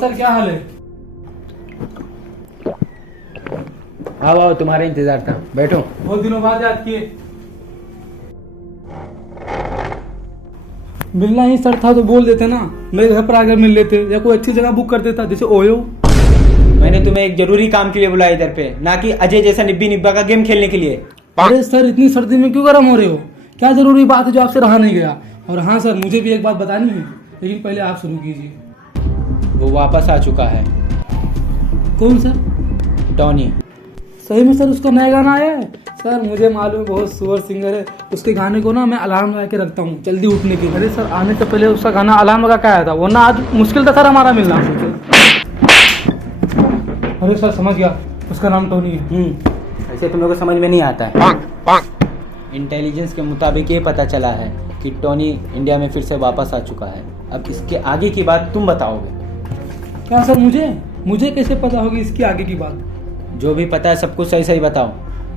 Sir क्या हाल है? आओ तुम्हारा इंतजार था, बैठो। बहुत दिनों बाद याद किए। मिलना ही सर था तो बोल देते ना, मेरे घर पर आकर मिल लेते या कोई अच्छी जगह बुक कर देता, जैसे ओयो। मैंने तुम्हें एक जरूरी काम के लिए बुलाया इधर पे, ना कि अजय जैसा निब्बी निब्बा का गेम खेलने के लिए। अरे सर इतनी सर्दी में क्यों गर्म हो रहे हो? क्या जरूरी बात है जो आपसे रहा नहीं गया? और हाँ सर, मुझे भी एक बात बतानी है, लेकिन पहले आप शुरू कीजिए। वो वापस आ चुका है। कौन सर? टॉनी। सही में सर उसका नया गाना आया है? सर मुझे मालूम है बहुत सुपर सिंगर है, उसके गाने को ना मैं अलार्म लगा के रखता हूँ जल्दी उठने के लिए। अरे सर आने से पहले उसका गाना अलार्म लगा के आया था, वरना आज मुश्किल था सर हमारा मिलना। अरे सर समझ गया, उसका नाम टोनी है। ऐसे तुम लोगों को समझ में नहीं आता है। इंटेलिजेंस के मुताबिक ये पता चला है कि टोनी इंडिया में फिर से वापस आ चुका है। अब इसके आगे की बात तुम बताओगे। क्या सर? मुझे कैसे पता होगी इसकी आगे की बात? जो भी पता है सब कुछ सही सही बताओ,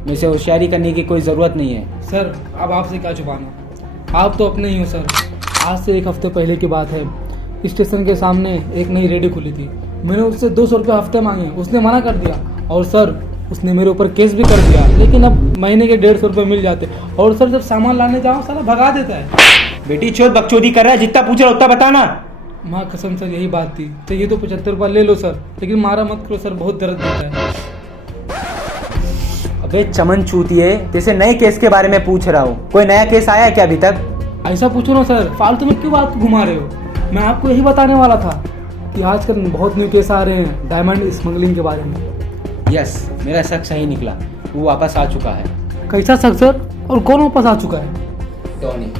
मुझसे होशियारी करने की कोई ज़रूरत नहीं है। सर अब आपसे क्या छुपाना, आप तो अपने ही हो सर। आज से एक हफ्ते पहले की बात है, स्टेशन के सामने एक नई रेडी खुली थी। मैंने उससे 200 रुपये हफ्ते मांगे, उसने मना कर दिया। और सर उसने मेरे ऊपर केस भी कर दिया, लेकिन अब महीने के 150 रुपये मिल जाते। और सर जब सामान लाने जाओ साला भगा देता है। बेटी चोद बकचोदी कर रहा है, जितना पूछ रहा उतना बताना। माँ कसम सर यही बात थी। चाहिए तो 75 रुपये ले लो सर, लेकिन मारा मत करो सर, बहुत दर्द देता है। अबे चमन चूतिए, जैसे नए केस के बारे में पूछ रहा हूँ। कोई नया केस आया है क्या अभी तक? ऐसा पूछो ना सर, फालतू में क्यों बात घुमा रहे हो? मैं आपको यही बताने वाला था कि आजकल बहुत न्यू केस आ रहे हैं डायमंड स्मगलिंग के बारे में। यस, मेरा शक सही निकला, वो वापस आ चुका है। कैसा शक सर? और कौन वापस आ चुका है? टोनी।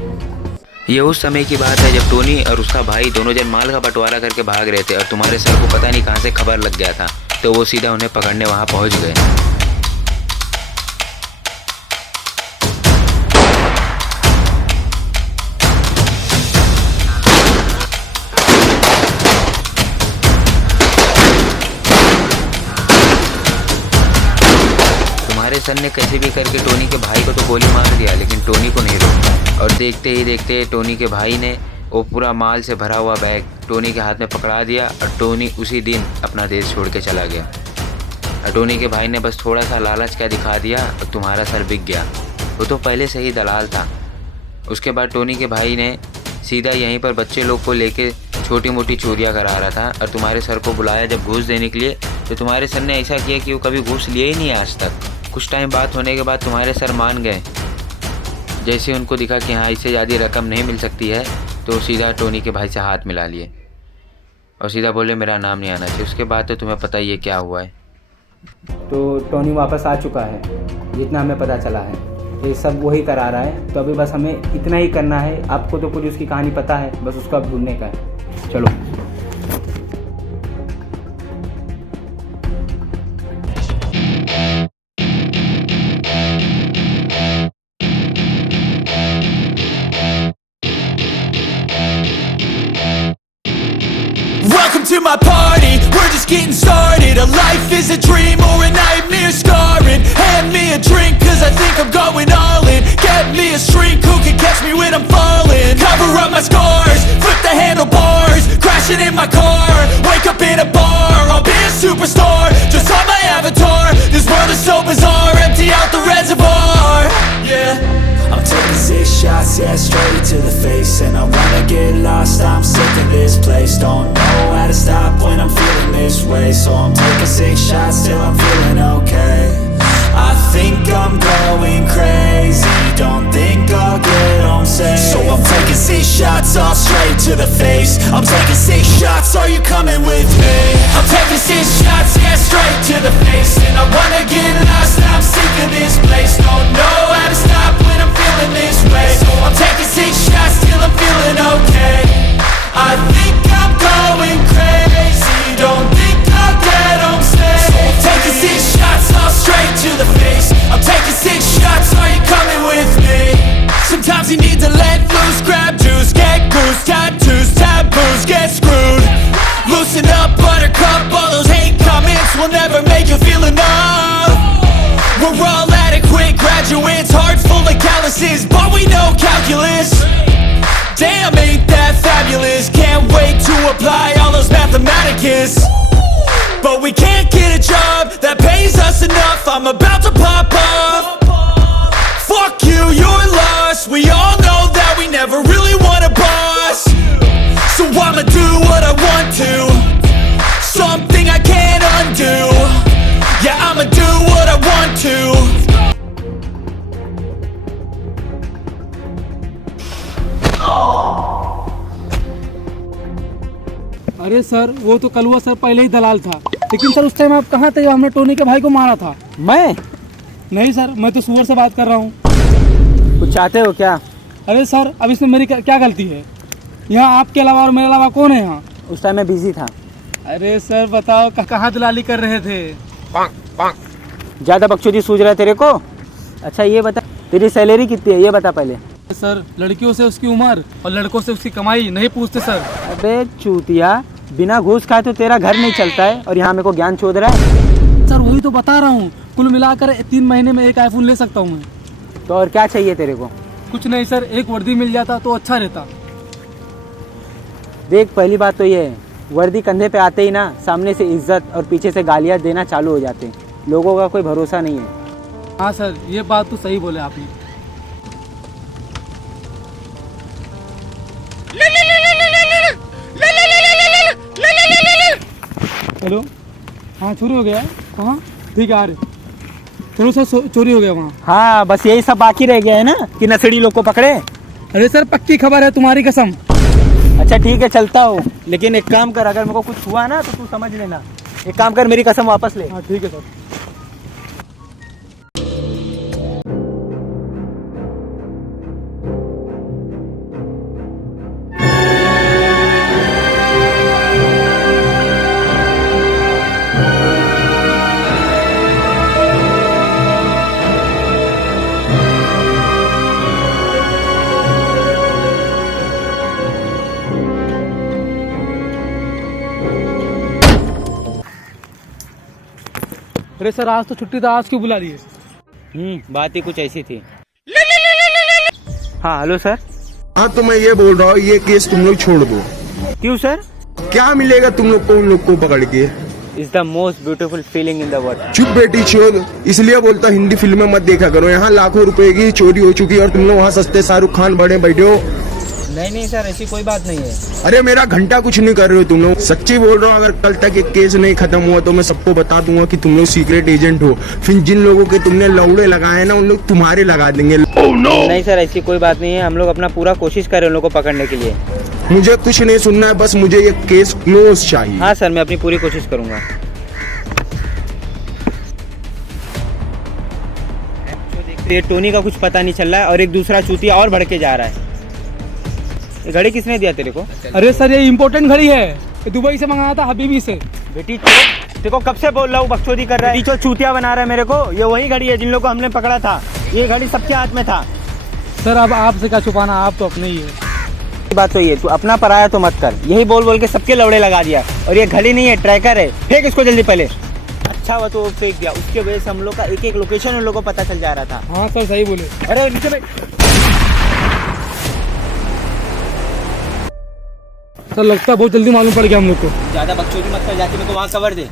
ये उस समय की बात है जब टोनी और उसका भाई दोनों जन माल का बंटवारा करके भाग रहे थे और तुम्हारे सर को पता नहीं कहां से खबर लग गया था, तो वो सीधा उन्हें पकड़ने वहां पहुंच गए। तुम्हारे सर ने कैसे भी करके टोनी के भाई को तो गोली मार दिया, लेकिन टोनी को नहीं रोका। और देखते ही देखते टोनी के भाई ने वो पूरा माल से भरा हुआ बैग टोनी के हाथ में पकड़ा दिया और टोनी उसी दिन अपना देश छोड़ के चला गया। और टोनी के भाई ने बस थोड़ा सा लालच क्या दिखा दिया और तुम्हारा सर बिक गया। वो तो पहले से ही दलाल था। उसके बाद टोनी के भाई ने सीधा यहीं पर बच्चे लोग को लेके छोटी मोटी चोरियाँ करा रहा था और तुम्हारे सर को बुलाया जब घूस देने के लिए, तो तुम्हारे सर ने ऐसा किया कि वो कभी घूस लिए ही नहीं आज तक। कुछ टाइम बात होने के बाद तुम्हारे सर मान गए। जैसे उनको दिखा कि हाँ इससे ज़्यादा रकम नहीं मिल सकती है, तो सीधा टोनी के भाई से हाथ मिला लिए और सीधा बोले मेरा नाम नहीं आना चाहिए। उसके बाद तो तुम्हें पता ही है क्या हुआ है। तो टोनी वापस आ चुका है, जितना हमें पता चला है। ये सब वही करा रहा है, तो अभी बस हमें इतना ही करना है। आपको तो पूरी उसकी कहानी पता है, बस उसको अब ढूंढने का है। चलो। Welcome to my party, we're just getting started. A life is a dream or a nightmare scarring. Hand me a drink cause I think I'm going all in. Get me a shrink who can catch me when I'm falling. Cover up my scars, flip the handlebars. Crashing in my car, wake up in a bar. I'll be a superstar, just on my avatar. This world is so bizarre, empty out the reservoir. Yeah, I'm taking 6 shots, yeah, straight to the face. And I wanna get lost, I'm sick of this place. Don't know how to stop when I'm feeling this way. So I'm taking 6 shots till I'm feeling okay. I think I'm going crazy, don't think I'll get home safe. So I'm taking 6 shots all straight to the face. I'm taking 6 shots, are you coming with me? I'm taking 6 shots, yeah, straight to the face. And I wanna get lost, I'm sick of this place. Don't know how to stop when I'm feeling this way. So I'm taking 6 shots till I'm feeling okay. I think I'm going crazy, don't think I'll get home safe. So I'm taking 6 shots all straight to the face. I'm taking 6 shots, are you coming with me? Sometimes you need to let loose, grab juice, get goose, tattoos, taboos, get screwed. Loosen up, buttercup, all those hate comments will never make you feel enough. We're all adequate, Vegas, but we can't get a job that pays us enough. I'm about to pop off. Fuck you, you're lost. We all know that we never really want a boss. So I'ma do what I want to, something I can't undo. Yeah, I'ma do what I want to. अरे sir, वो तो कलुआ sir पहले ही दलाल था, लेकिन sir उस time आप कहाँ थे जब हमने टोनी के भाई को मारा था? मैं? नहीं सर, मैं तो सुअर से बात कर रहा हूँ। कुछ चाहते हो क्या? अरे सर, अब इसमें मेरी क्या गलती है? यहाँ आपके अलावा और मेरे अलावा कौन है यहाँ? उस टाइम मैं बिजी था। अरे सर बताओ, कहाँ दलाली कर रहे थे? ज़्यादा बकचोदी सूझ रहा है तेरे को? अच्छा ये बता, तेरी सैलरी कितनी है ये बता पहले। सर, लड़कियों से उसकी उम्र और लड़कों से उसकी कमाई नहीं पूछते सर। अबे चूतिया, बिना घूस खाए तो तेरा घर नहीं चलता है और यहाँ मेरे को ज्ञान चोद रहा है। सर वही तो बता रहा हूँ, कुल मिलाकर 3 महीने में एक आईफोन ले सकता हूँ मैं। तो और क्या चाहिए तेरे को? कुछ नहीं सर, एक वर्दी मिल जाता तो अच्छा रहता। देख, पहली बात तो ये है, वर्दी कंधे पे आते ही ना सामने से इज्जत और पीछे से गालियाँ देना चालू हो जाते हैं। लोगों का कोई भरोसा नहीं है। हाँ सर, ये बात तो सही बोले आपने। हेलो, हाँ चोरी हो गया है? कहाँ? ठीक है, आ रहे। चलो सर, चोरी हो गया वहाँ। हाँ, बस यही सब बाकी रह गया है ना कि नशेड़ी लोग को पकड़े। अरे सर, पक्की खबर है, तुम्हारी कसम। अच्छा ठीक है, चलता हो, लेकिन एक काम कर, अगर मेरे को कुछ हुआ ना तो तू समझ लेना। एक काम कर, मेरी कसम वापस ले। हाँ ठीक है सर। अरे सर, आज तो छुट्टी था, आज क्यों बुला लिए? बात ही कुछ ऐसी थी। हाँ हेलो सर। हाँ तो मैं ये बोल रहा हूँ, ये केस तुम लोग छोड़ दो। क्यों सर? क्या मिलेगा तुम लोग को उन लोग को पकड़ के? Is the most beautiful feeling in the world. चुप बेटी चोर, इसलिए बोलता हिंदी फिल्में मत देखा करो। यहाँ लाखों रुपए की चोरी हो चुकी है और तुम लोग वहाँ सस्ते शाहरुख खान बड़े बैठे हो। नहीं सर, ऐसी कोई बात नहीं है। अरे मेरा घंटा कुछ नहीं कर रहे हो तुम लोग। सच्ची बोल रहा हूँ, अगर कल तक एक केस नहीं खत्म हुआ तो मैं सबको बता दूंगा कि तुम लोग सीक्रेट एजेंट हो। फिर जिन लोगों के तुमने लौड़े लगाए ना, उन लोग तुम्हारे लगा देंगे। नहीं सर, ऐसी कोई बात नहीं है। हम लोग अपना पूरा कोशिश कर रहे हैं उन लोगों को पकड़ने के लिए। मुझे कुछ नहीं सुनना है, बस मुझे ये केस क्लोज चाहिए। हाँ सर, मैं अपनी पूरी कोशिश करूंगा। ये टोनी का कुछ पता नहीं चल रहा है और एक दूसरा चूतिया और बढ़ के जा रहा है। ये घड़ी किसने दिया तेरे को? अरे सर, ये इम्पोर्टेंट घड़ी है, ये दुबई से मंगाया था, हबीबी से। बेटी देखो, कब से बोल रहा हूँ, बकचोदी कर रहा है। बेटी चूतिया बना रहा है मेरे को। ये वही घड़ी है जिन लोगों को हमने पकड़ा था। ये घड़ी सबके हाथ में था। सर अब आपसे क्या छुपाना, आप तो अपने ही है। बात तो ये, तू अपना पराया तो मत कर। यही बोल बोल के सबके लौड़े लगा दिया। और ये घड़ी नहीं है, ट्रैकर है। फेंक इसको जल्दी पहले। अच्छा हुआ तो फेंक दिया, उसके वजह से हम लोग का एक एक लोकेशन उन लोगों को पता चल जा रहा था। हाँ सर, सही बोले। अरे नीचे बैठ। सर लगता है बहुत जल्दी मालूम पड़ गया हम लोग को। ज्यादा बकचोदी मत कर, जाके मेरे को वहाँ कवर दे।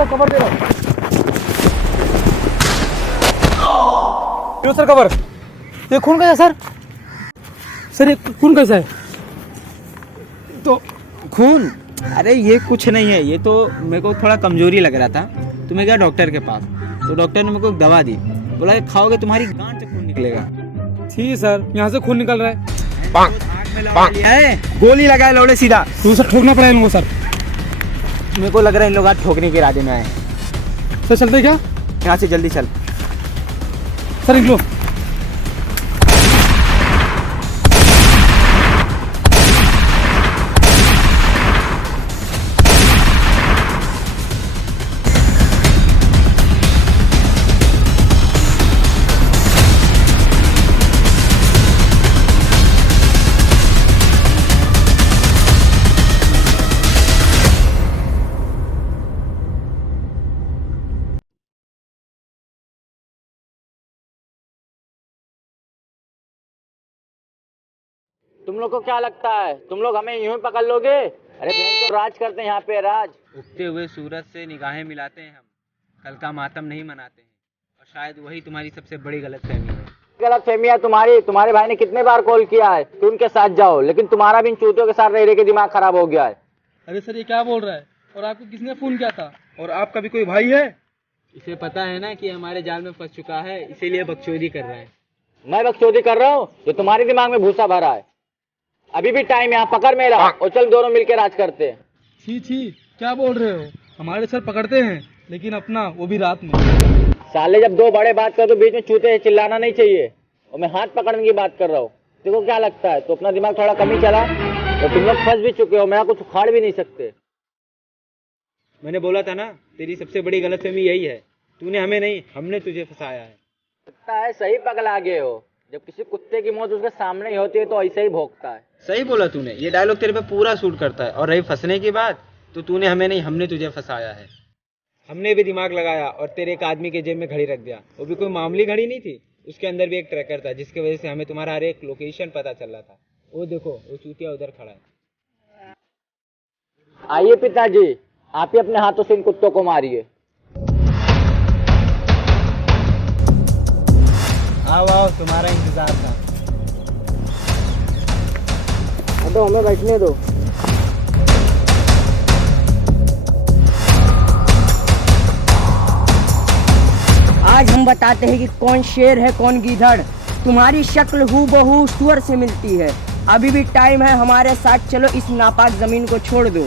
कवर दे रहा हूँ सर, कवर। ये खून कैसा सर? सर ये खून कैसा है? तो खून, अरे ये कुछ नहीं है। ये तो मेरे को थोड़ा कमजोरी लग रहा था तो मैं गया डॉक्टर के पास। तो डॉक्टर ने मेरे को एक दवा दी, बोला कि खाओगे तुम्हारी गांठ से खून निकलेगा। ठीक है सर, यहाँ से खून निकल रहा है। गोली लगाए लौड़े सीधा। तो सर ठोकना पड़ेगा इनको सर। मेरे को लग रहा है इन लोग आज ठोकने के इरादे में आए। सर चलते क्या? यहाँ से जल्दी चल सर, निकलो। तुम लोग को क्या लगता है तुम लोग हमें यूं ही पकड़ लोगे? अरे बहन तो राज करते हैं यहाँ पे, राज। उगते हुए सूरज से निगाहें मिलाते हैं हम, कल का मातम नहीं मनाते हैं, और शायद वही तुम्हारी सबसे बड़ी गलतफहमी है। गलतफहमी है तुम्हारी। तुम्हारे भाई ने कितने बार कॉल किया है कि उनके साथ जाओ, लेकिन तुम्हारा भी इन चूतियों के साथ रह रह के दिमाग खराब हो गया है। अरे सर ये क्या बोल रहा है? और आपको किसने फोन किया था? और आपका भी कोई भाई है? इसे पता है ना कि हमारे जाल में फंस चुका है, इसीलिए बकचोदी कर रहा है। मैं बकचोदी कर रहा हूँ? जो तुम्हारे दिमाग में भूसा भरा है। अभी भी टाइम यहाँ, पकड़ मेरा और चल दोनों मिलकर राज करते हैं। छी छी, क्या बोल रहे हो? हमारे सर पकड़ते हैं, लेकिन अपना वो भी रात में। साले जब दो बड़े बात कर तो बीच में चूते चिल्लाना नहीं चाहिए। और मैं हाथ पकड़ने की बात कर रहा हूँ। देखो क्या लगता है, तो अपना दिमाग थोड़ा कम ही चला, और तुम लोग फंस भी चुके हो, मेरा कुछ उखाड़ भी नहीं सकते। मैंने बोला था ना, तेरी सबसे बड़ी गलतफहमी यही है, तूने हमें नहीं, हमने तुझे फंसाया है। लगता है सही पगला गए हो। जब किसी कुत्ते की मौत उसके सामने ही होती है तो ऐसे ही भौंकता है। सही बोला तूने, ये डायलॉग तेरे पे पूरा सूट करता है। और रही फंसने की बात, तो तूने हमें नहीं, हमने तुझे फंसाया है। हमने भी दिमाग लगाया और तेरे एक आदमी के जेब में घड़ी रख दिया। वो भी कोई मामूली घड़ी नहीं थी, उसके अंदर भी एक ट्रैकर था, जिसकी वजह से हमें तुम्हारा हर एक लोकेशन पता चल रहा था। वो देखो, वो चूतिया उधर खड़ा है। आइए पिताजी, आप ही अपने हाथों से इन कुत्तों को मारिए। आओ आओ, तुम्हारा इंतजार था। तो हमें बैठने दो। आज हम बताते हैं कि कौन शेर है कौन गीदड़। तुम्हारी शक्ल हूबहू सुअर से मिलती है। अभी भी टाइम है, हमारे साथ चलो, इस नापाक जमीन को छोड़ दो।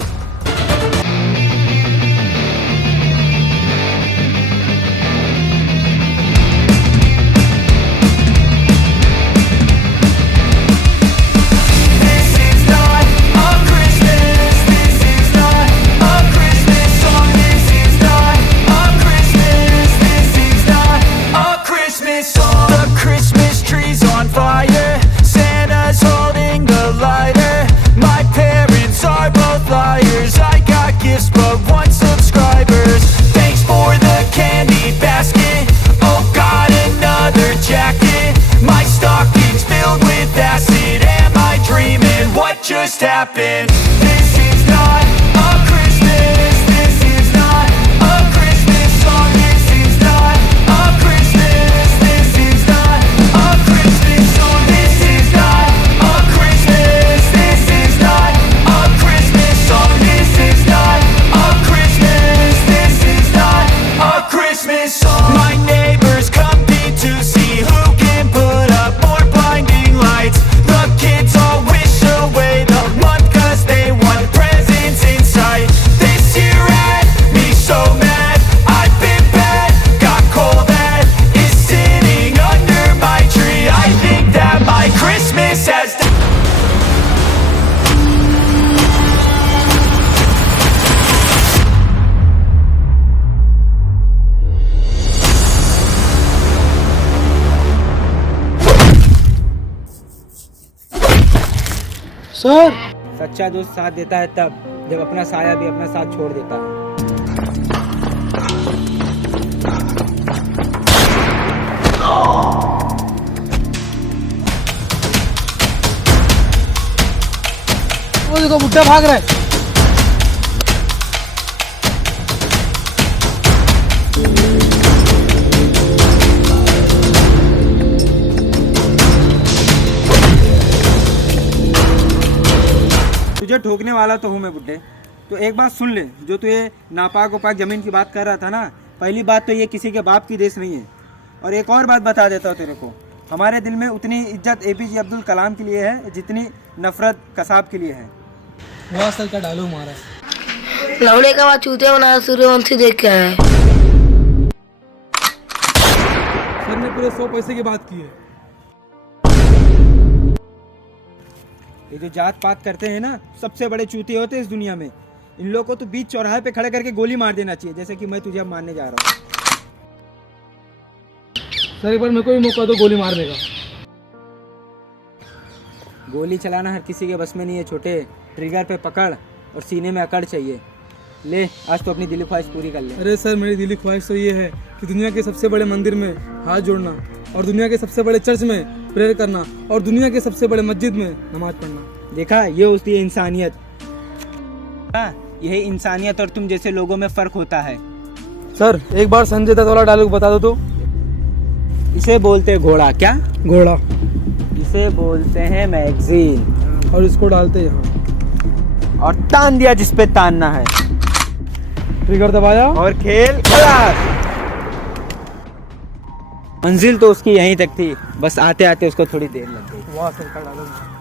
Just happened. This is not a Christmas. This is not a Christmas song. This is not a Christmas. This is not a Christmas song. This is not a Christmas. This is not a Christmas song. This is not a Christmas. This is not a Christmas song. My neighbors compete to see who can put up more blinding lights. The kids all wish away the month 'cause they want presents in sight. This year had me so mad, I've been bad, got coal that is sitting under my tree. I think that my Christmas has sir सच्चा दोस्त साथ देता है तब, जब अपना साया भी अपना साथ छोड़ देता है। वो देखो बुड्ढा भाग रहा है। तुझे ठोकने वाला तो हूँ मैं बुड्ढे, तो एक बात सुन ले। जो तू ये नापाक उपाक जमीन की बात कर रहा था ना, पहली बात तो ये किसी के बाप की देश नहीं है। और एक और बात बता देता हूँ तेरे को, हमारे दिल में उतनी इज्जत APJ अब्दुल कलाम के लिए है जितनी नफरत कसाब के लिए है। वह असल का डालू मारा। लौड़े का बाद चूते बना सूर्यवंशी देख के आया है। सर ने पूरे 100 पैसे की बात की है। ये जो जात पात करते हैं ना, सबसे बड़े चूते होते हैं इस दुनिया में। इन लोगों को तो बीच चौराहे पे खड़े करके गोली मार देना चाहिए, जैसे कि मैं तुझे अब मारने जा रहा हूँ। सर एक बार मेरे को भी मौका दो गोली मारने का। गोली चलाना हर किसी के बस में नहीं है छोटे। ट्रिगर पे पकड़ और सीने में अकड़ चाहिए। ले, आज तो अपनी दिली ख्वाहिश पूरी कर ले। अरे सर मेरी दिली ख्वाहिश तो ये है कि दुनिया के सबसे बड़े मंदिर में हाथ जोड़ना और दुनिया के सबसे बड़े चर्च में प्रेयर करना और दुनिया के सबसे बड़े मस्जिद में नमाज पढ़ना। देखा, ये होती है इंसानियत। हाँ, यही इंसानियत और तुम जैसे लोगों में फर्क होता है। सर एक बार संजय दत्त वाला डायलॉग बता दो तो। इसे बोलते हैं घोड़ा। क्या? घोड़ा। इसे बोलते हैं मैगजीन। और इसको डालते हैं यहाँ और तान दिया जिस पे तानना है। ट्रिगर दबाया और खेल खलास। मंजिल तो उसकी यहीं तक थी, बस आते आते उसको थोड़ी देर लग गई। वाह सर का डायलॉग।